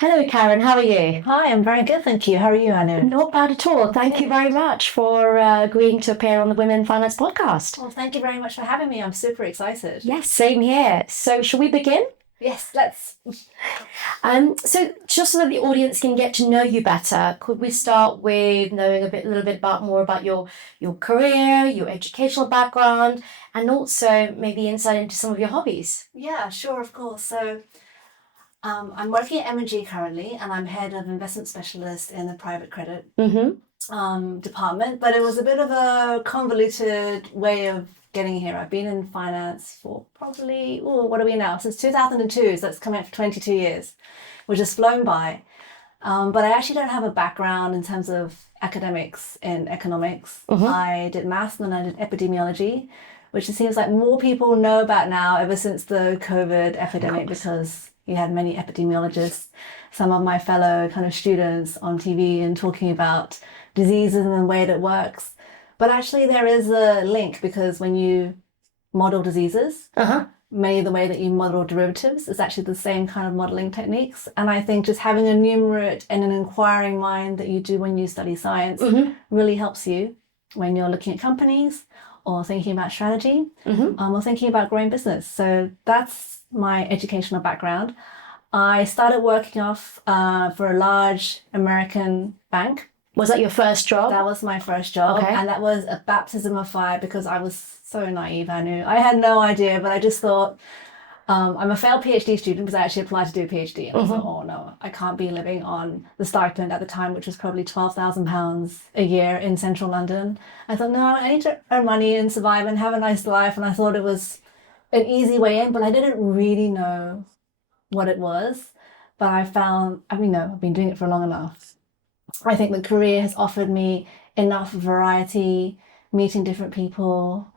Hello, Karen. How are you? Hi, I'm very good, thank you. How are you, Anu? Not bad at all. Thank you very much for agreeing to appear on the Women in Finance podcast. Well, thank you very much for having me. I'm super excited. Yes, same here. So, shall we begin? Yes, let's. So just so that the audience can get to know you better, could we start with knowing a little bit more about your career, your educational background, and also maybe insight into some of your hobbies? Yeah, sure, of course. So, I'm working at M&G currently, and I'm head of investment specialist in the private credit department. But it was a bit of a convoluted way of getting here. I've been in finance for probably, what are we now? Since 2002, so that's coming up for 22 years, which has flown by. But I actually don't have a background in terms of academics in economics. I did maths and then I did epidemiology, which it seems like more people know about now ever since the COVID epidemic, because you had many epidemiologists, some of my fellow kind of students on TV and talking about diseases and the way that it works. But actually there is a link, because when you model diseases, many of the way that you model derivatives is actually the same kind of modeling techniques. And I think just having a numerate and an inquiring mind that you do when you study science really helps you when you're looking at companies or thinking about strategy or thinking about growing business. So that's my educational background. I started working off for a large American bank. Was that your first job? That was my first job. Okay. And that was a baptism of fire, because I was so naive. I had no idea, but I just thought, I'm a failed PhD student because I actually applied to do a PhD. And I thought, oh no, I can't be living on the stipend at the time, which was probably £12,000 a year in central London. I thought, no, I need to earn money and survive and have a nice life. And I thought it was an easy way in, but I didn't really know what it was. But I've been doing it for long enough. I think the career has offered me enough variety, meeting different people.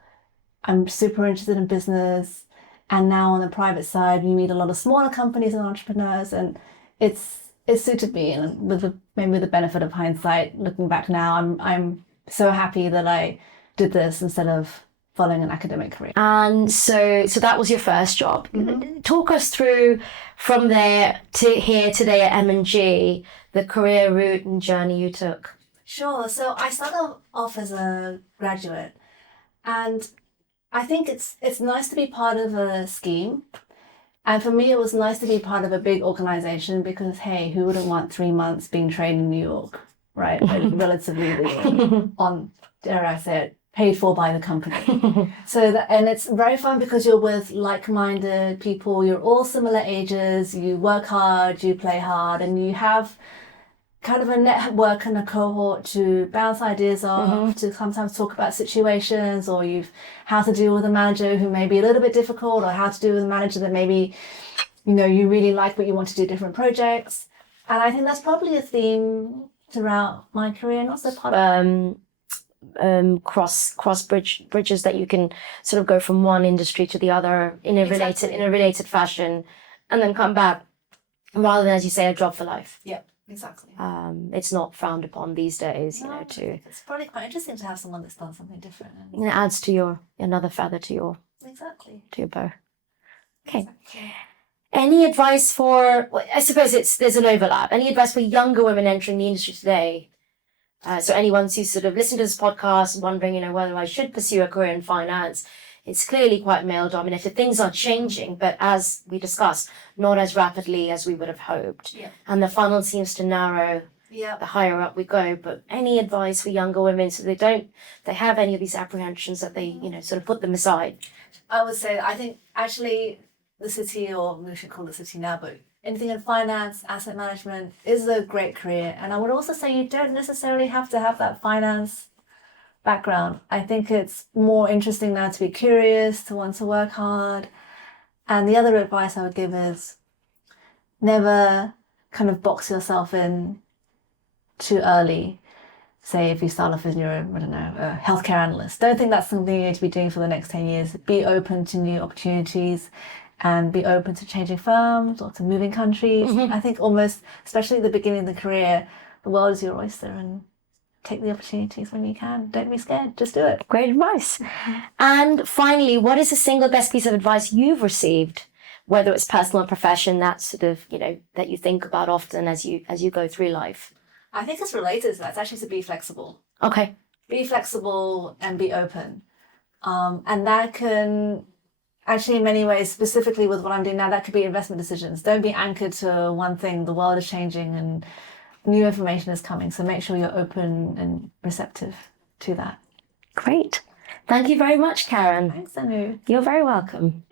I'm super interested in business. And now on the private side, we meet a lot of smaller companies and entrepreneurs, and it's suited me. And maybe with the benefit of hindsight, looking back now, I'm so happy that I did this instead of following an academic career. And so that was your first job. Talk us through from there to here today at M&G, the career route and journey you took. Sure. So I started off as a graduate, and I think it's nice to be part of a scheme. And for me, it was nice to be part of a big organization, because, hey, who wouldn't want 3 months being trained in New York, right? Relatively on, dare I say it, paid for by the company. And it's very fun because you're with like-minded people. You're all similar ages. You work hard, you play hard, and you have kind of a network and a cohort to bounce ideas off, to sometimes talk about situations, or how to deal with a manager who may be a little bit difficult, or how to deal with a manager that maybe, you really like, but you want to do different projects. And I think that's probably a theme throughout my career, and also part of cross bridges that you can sort of go from one industry to the other in a related fashion, and then come back, rather than, as you say, a job for life. Yeah, exactly. It's not frowned upon these days, It's probably quite interesting to have someone that's done something different. And it adds to another feather to your bow. Okay. Exactly. Any advice for? Well, I suppose there's an overlap. Any advice for younger women entering the industry today? So anyone who's sort of listening to this podcast wondering, whether I should pursue a career in finance, it's clearly quite male-dominated. Things are changing, but as we discussed, not as rapidly as we would have hoped. Yeah. And the funnel seems to narrow the higher up we go. But any advice for younger women so they have any of these apprehensions that they, sort of put them aside? I would say, I think actually the city, or we should call it city now, but anything in finance, asset management is a great career. And I would also say you don't necessarily have to have that finance background. I think it's more interesting now to be curious, to want to work hard. And the other advice I would give is never kind of box yourself in too early. Say if you start off as a healthcare analyst, don't think that's something you need to be doing for the next 10 years. Be open to new opportunities and be open to changing firms or to moving countries. I think almost, especially at the beginning of the career, the world is your oyster, and take the opportunities when you can. Don't be scared, just do it. Great advice. And finally, what is the single best piece of advice you've received whether it's personal or profession, that sort of, that you think about often as you go through life? I think it's related to that. It's actually to be flexible. Okay. Be flexible and be open. And that can actually, in many ways, specifically with what I'm doing now, that could be investment decisions. Don't be anchored to one thing. The world is changing and new information is coming. So make sure you're open and receptive to that. Great. Thank you very much, Karen. Thanks, Anu. You're very welcome.